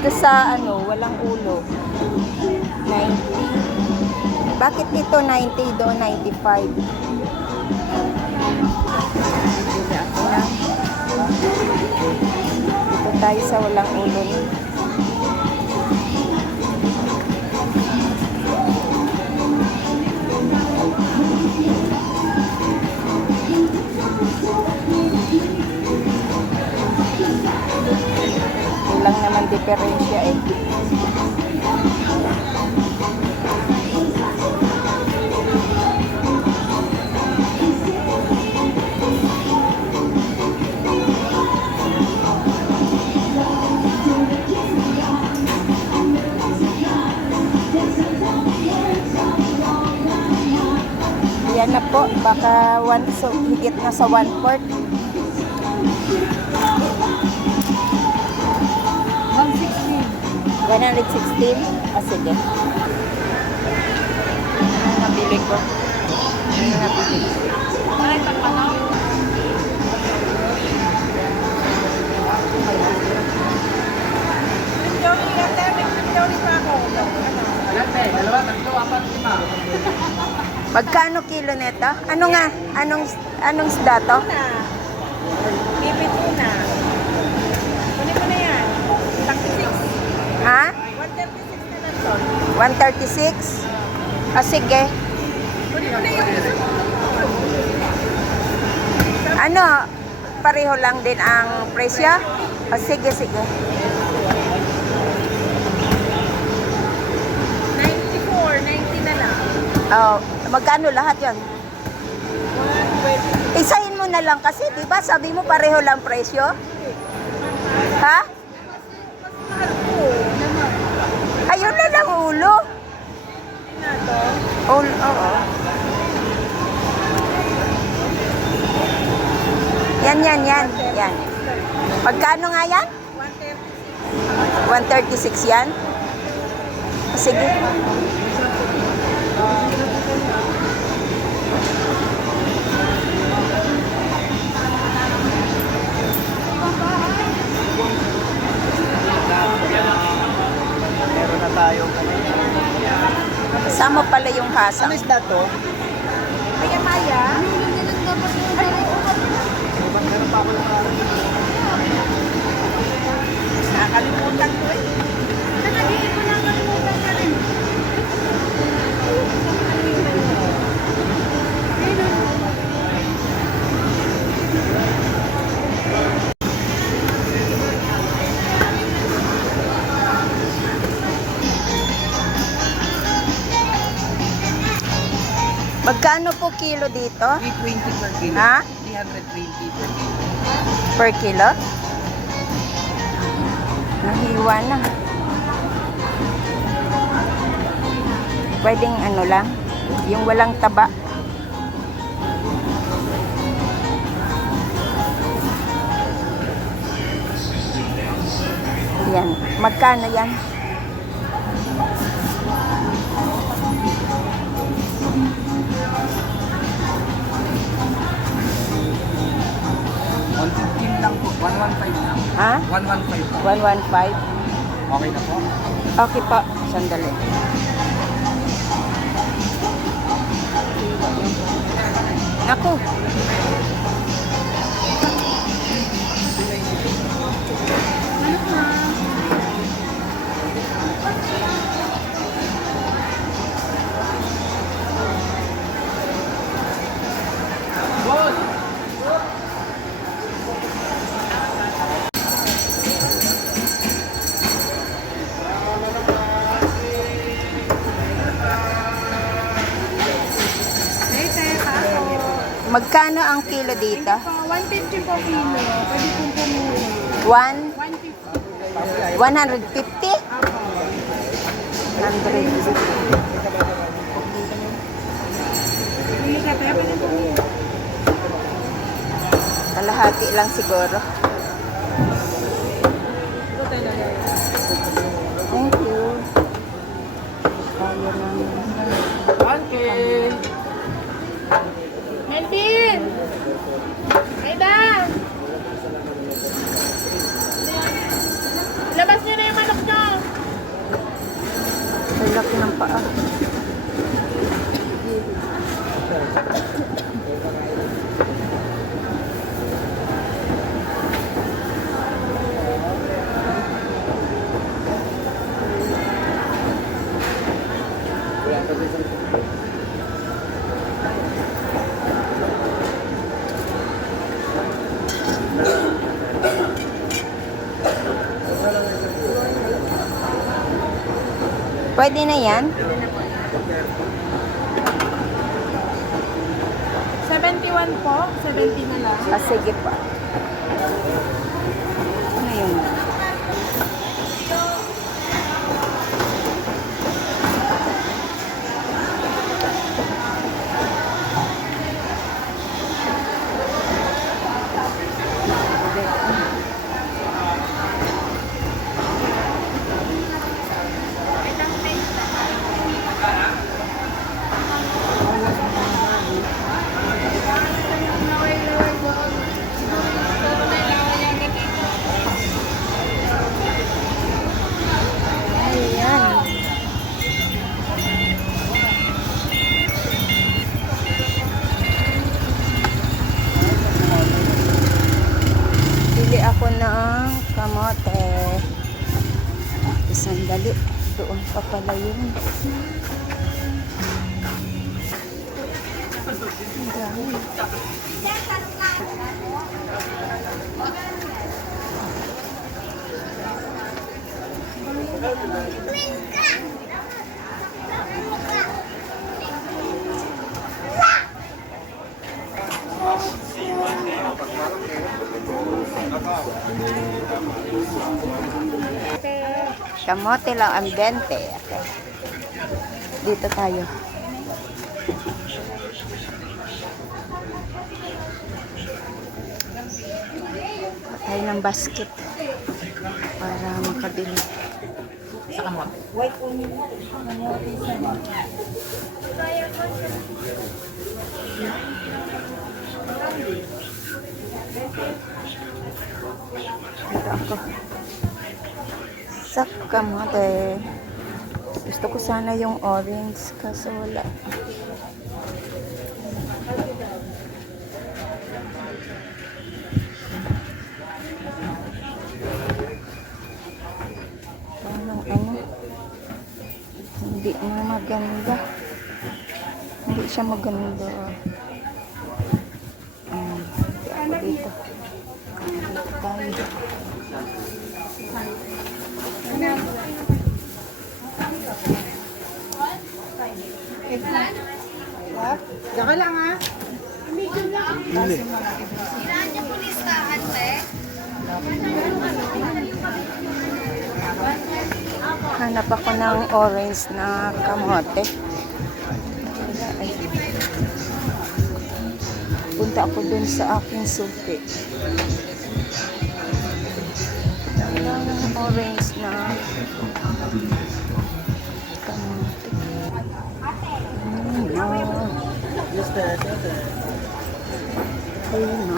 Dito sa ano, walang ulo. 90. Bakit dito 90 doon 95? Bili ako lang. Dito tayo sa walang ulo. Yun lang naman diferensya eh. Yan na po, baka one, so, higit na sa one 116? Ah, sige. Ano nabili ko? Ano nabili ko? Magkano kilo nito? Ano nga? Anong anong isda to? na. Bibit mo na. Kunin mo na yan. 36. Ha? 136 na lang to. 136? Ah, sige. Ano? Pareho lang din ang presyo? Ah, sige, sige. 94, 90 na lang. Oh, magkano lahat yon? 120. Isahin mo na lang kasi, di ba? Sabi mo pareho lang presyo? Ha? Mahal po. Ayun na lang ulo. Na to. Ulo, oo. Yan, yan, yan. Yan. Magkano nga yan? 130. 136 yan? Sige. Meron na tayo. Kasama pala yung hasa. Ano isda to? Maya Maya. Meron pa ako na Magkano po kilo dito? 320 per kilo. Ha? 320 per kilo. Per kilo? Nahiwa na. Pwedeng ano lang, yung walang taba. Yan. Magkano yan? 115 po. 115? Okay na po. Okay po. Sandali. Naku. Magkano ang kilo dito? Po, 150 po kilo. Pwede pong pumuli. One, 150. 150? Apo. 100. Hindi ka tayo. Pwede pumuli. Kalahati lang siguro. Ito talaga. Thank you. Pwede na yan? 71 po. 70 na lang. Ah, sige pa. Bili ako ng kamote. Isang dali. Doon pa pala yun. Ang. Kamote lang ang 20. Okay. Dito tayo. Tayo ng basket para makabili. Sa kamot. Dito ako. Sa kamote. Gusto ko sana yung orange kaso wala. Anong ano? Hindi na maganda. Hindi siya maganda. Um, ako dito. Dito tayo. Daka lang ha. Hanap ako ng orange na kamote. Punta ako dun sa aking. Wala ng orange na Ay, no.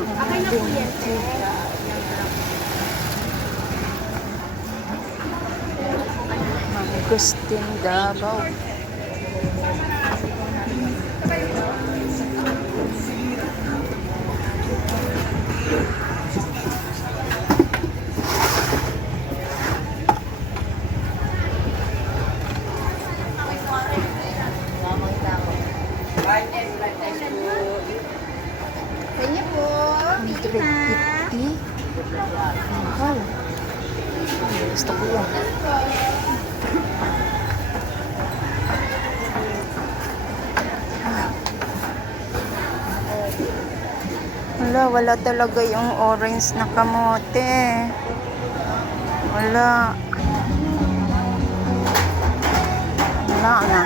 Agustin Davao. Kanya po. 150. Mahal. Gusto ko yan. Wala, wala talaga yung orange na kamote. Wala. Wala na.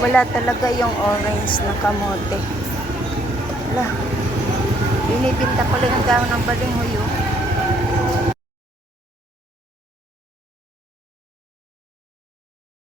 Wala talaga yung orange na kamote. Wala. Binibinta pala ng dahon ng balinghoy oh.